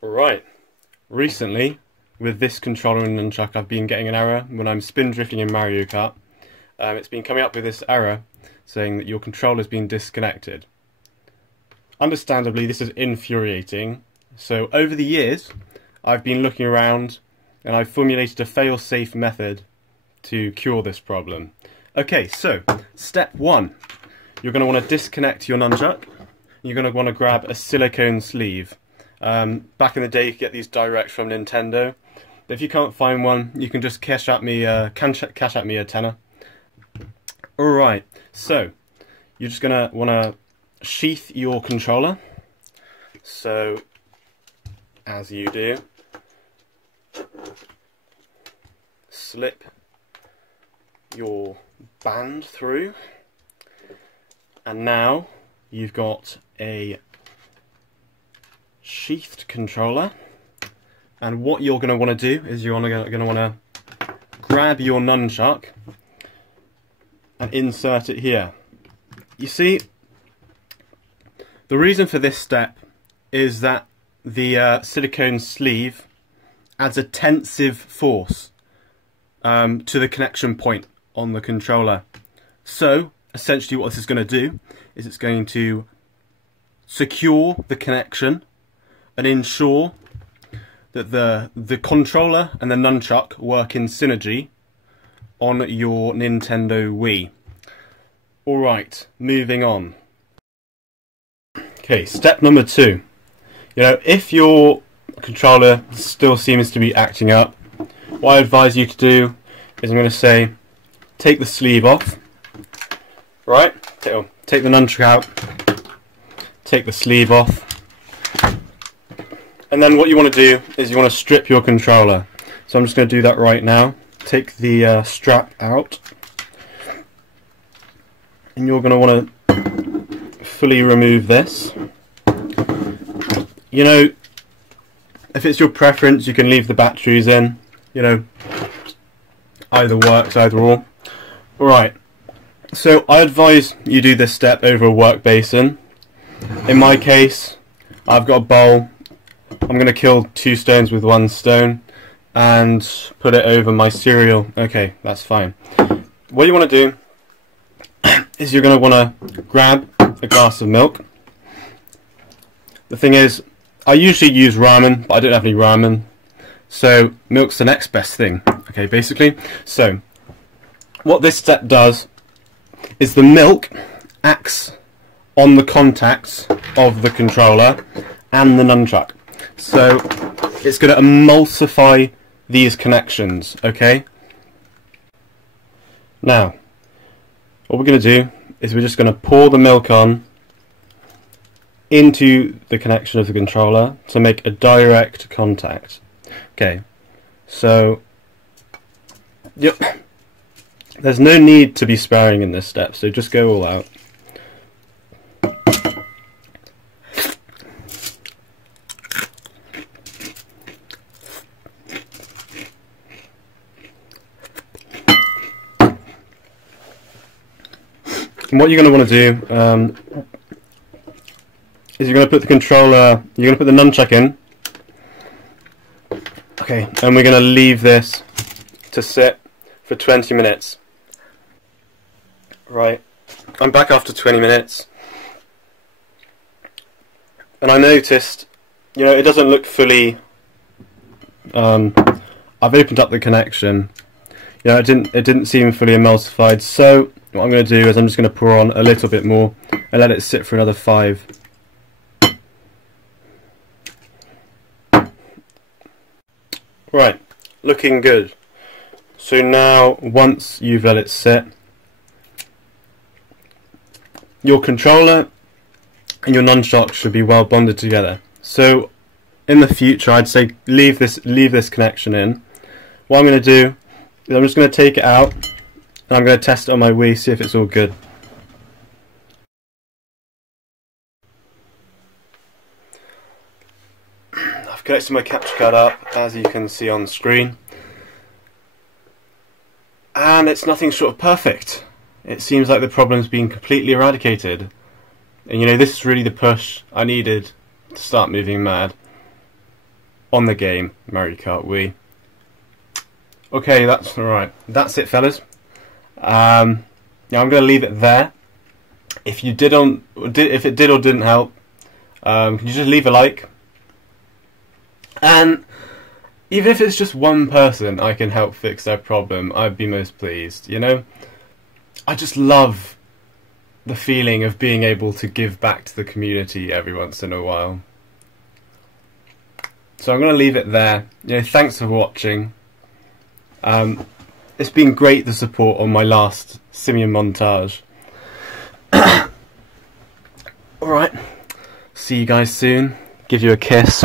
Right, recently with this controller and nunchuck I've been getting an error when I'm spin drifting in Mario Kart. It's been coming up with this error saying that your controller's been disconnected. Understandably, this is infuriating, so over the years I've been looking around and I've formulated a fail-safe method to cure this problem. Okay, so step one, you're going to want to disconnect your nunchuck. You're going to want to grab a silicone sleeve. Back in the day you could get these direct from Nintendo. If you can't find one, you can just cash at me a tenner. Alright, so you're just going to want to sheath your controller. So, as you do, slip your band through, and now you've got a sheathed controller. And what you're going to want to do is you're going to want to grab your nunchuck and insert it here. You see, the reason for this step is that the silicone sleeve adds a tensive force to the connection point on the controller. So essentially what this is going to do is it's going to secure the connection and ensure that the controller and the nunchuck work in synergy on your Nintendo Wii. Alright, moving on. Okay, step number two. If your controller still seems to be acting up, what I advise you to do is I'm going to say, take the sleeve off. Right? Take the nunchuck out. Take the sleeve off. And then what you want to do is you want to strip your controller. So I'm just going to do that right now. Take the strap out. And you're going to want to fully remove this. If it's your preference, you can leave the batteries in. Either works, either or. Alright, so I advise you do this step over a work basin. In my case, I've got a bowl. I'm going to kill 2 stones with 1 stone and put it over my cereal. Okay, that's fine. What you want to do is you're going to want to grab a glass of milk. The thing is, I usually use ramen, but I don't have any ramen, so milk's the next best thing. Okay, basically. So, what this step does is the milk acts on the contacts of the controller and the nunchuck. So, it's going to emulsify these connections, okay? Now, what we're going to do is we're just going to pour the milk on into the connection of the controller to make a direct contact. Okay, so, yep, there's no need to be sparing in this step, so just go all out. And what you're going to want to do is you're going to put the controller, you're going to put the nunchuck in. Okay, and we're going to leave this to sit for 20 minutes. Right, I'm back after 20 minutes. And I noticed, it doesn't look fully, I've opened up the connection. It didn't seem fully emulsified, so what I'm going to do is I'm just going to pour on a little bit more and let it sit for another 5. Right, looking good. So now, once you've let it sit, your controller and your nunchuck should be well bonded together. So, in the future, I'd say leave this connection in. What I'm going to do is I'm just going to take it out and I'm going to test it on my Wii, see if it's all good. I've connected my capture card up, as you can see on the screen, and it's nothing short of perfect. It seems like the problem's been completely eradicated, and this is really the push I needed to start moving mad. on the game Mario Kart Wii. Okay, that's alright. That's it, fellas. Yeah, I'm going to leave it there. If it did or didn't help, can you just leave a like? And even if it's just one person I can help fix their problem, I'd be most pleased, you know? I just love the feeling of being able to give back to the community every once in a while. So I'm going to leave it there. You know, thanks for watching. It's been great, the support on my last simian montage. Alright, see you guys soon. Give you a kiss.